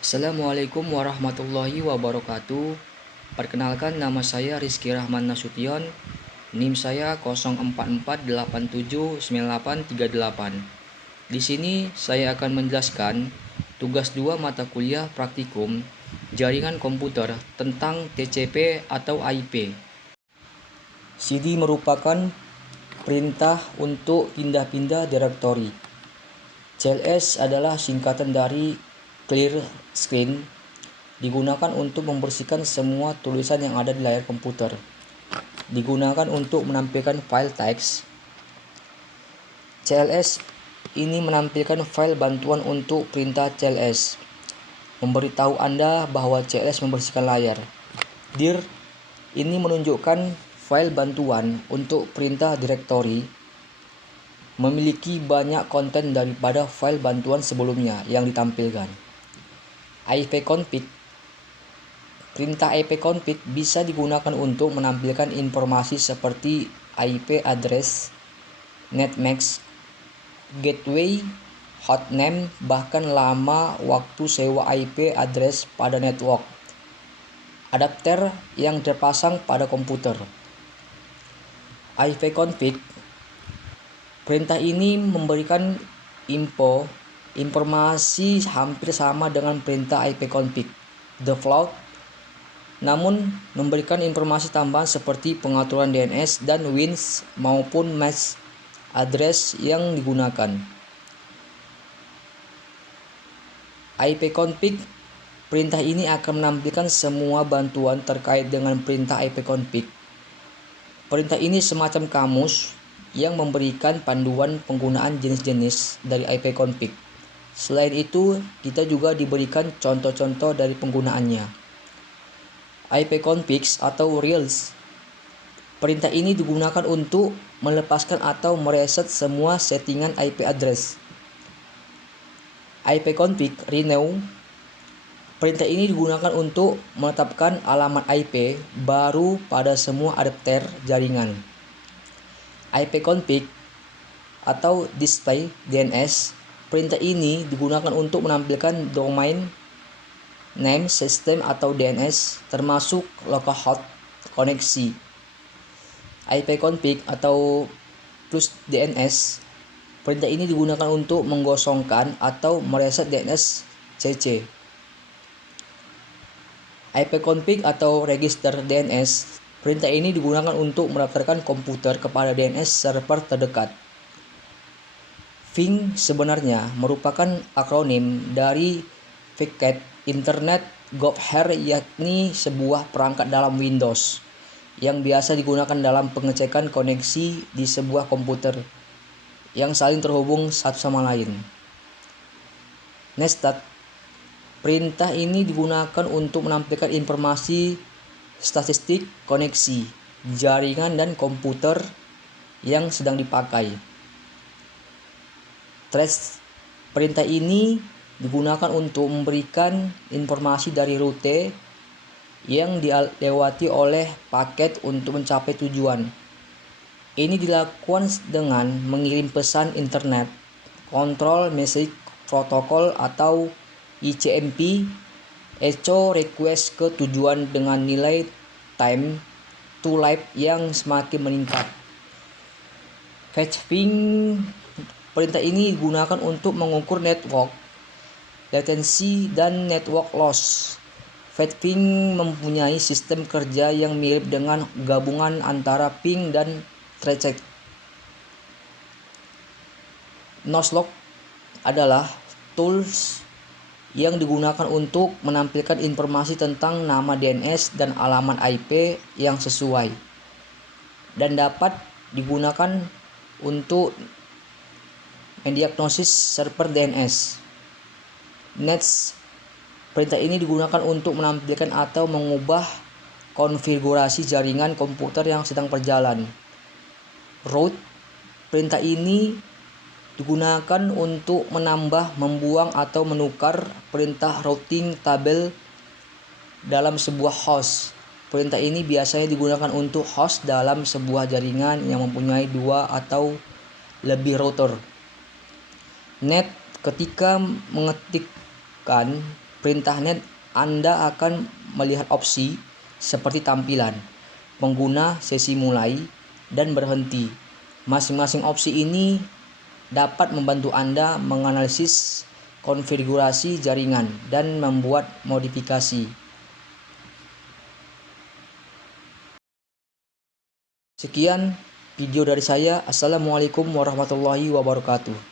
Assalamualaikum warahmatullahi wabarakatuh. Perkenalkan, nama saya Rizky Rahman Nasution. NIM saya 0448798838. Di sini saya akan menjelaskan tugas 2 mata kuliah praktikum jaringan komputer tentang TCP atau IP. CD merupakan perintah untuk pindah-pindah direktori. CLS adalah singkatan dari Clear Screen, digunakan untuk membersihkan semua tulisan yang ada di layar komputer. Digunakan untuk menampilkan file teks. CLS ini menampilkan file bantuan untuk perintah CLS, memberitahu Anda bahwa CLS membersihkan layar. Dir ini menunjukkan file bantuan untuk perintah directory memiliki banyak konten daripada file bantuan sebelumnya yang ditampilkan. ipconfig. Perintah ipconfig bisa digunakan untuk menampilkan informasi seperti IP address, netmask, gateway, hostname, bahkan lama waktu sewa IP address pada network, adapter yang terpasang pada komputer. ipconfig. Perintah ini memberikan informasi hampir sama dengan perintah ipconfig default, namun memberikan informasi tambahan seperti pengaturan DNS dan WINS maupun MAC address yang digunakan. ipconfig. Perintah ini akan menampilkan semua bantuan terkait dengan perintah ipconfig. Perintah ini semacam kamus yang memberikan panduan penggunaan jenis-jenis dari ipconfig. Selain itu, kita juga diberikan contoh-contoh dari penggunaannya. ipconfig atau reals. Perintah ini digunakan untuk melepaskan atau mereset semua settingan IP address. ipconfig renew. Perintah ini digunakan untuk menetapkan alamat IP baru pada semua adapter jaringan. ipconfig atau display DNS. Perintah ini digunakan untuk menampilkan domain name system atau DNS termasuk localhost koneksi. ipconfig atau plus DNS. Perintah ini digunakan untuk menggosongkan atau mereset DNS CC. ipconfig atau register DNS. Perintah ini digunakan untuk mendaftarkan komputer kepada DNS server terdekat. VIN sebenarnya merupakan akronim dari Vacant Internet Governor, yakni sebuah perangkat dalam Windows yang biasa digunakan dalam pengecekan koneksi di sebuah komputer yang saling terhubung satu sama lain. Nested. Perintah ini digunakan untuk menampilkan informasi statistik koneksi, jaringan, dan komputer yang sedang dipakai. Trace. Perintah ini digunakan untuk memberikan informasi dari rute yang dilewati oleh paket untuk mencapai tujuan. Ini dilakukan dengan mengirim pesan internet, control message protocol atau ICMP, echo request ke tujuan dengan nilai time to live yang semakin meningkat. Fetching. Perintah ini digunakan untuk mengukur network latency dan network loss. Fetching mempunyai sistem kerja yang mirip dengan gabungan antara ping dan tracek. Noslock adalah tools yang digunakan untuk menampilkan informasi tentang nama DNS dan alamat IP yang sesuai, dan dapat digunakan untuk mendiagnosis server DNS. Next. Perintah ini digunakan untuk menampilkan atau mengubah konfigurasi jaringan komputer yang sedang berjalan. Route. Perintah ini digunakan untuk menambah, membuang, atau menukar perintah routing tabel dalam sebuah host. Perintah ini biasanya digunakan untuk host dalam sebuah jaringan yang mempunyai 2 atau lebih router. Net. Ketika mengetikkan perintah net, Anda akan melihat opsi seperti tampilan, pengguna, sesi mulai, dan berhenti. Masing-masing opsi ini dapat membantu Anda menganalisis konfigurasi jaringan dan membuat modifikasi. Sekian video dari saya. Assalamualaikum warahmatullahi wabarakatuh.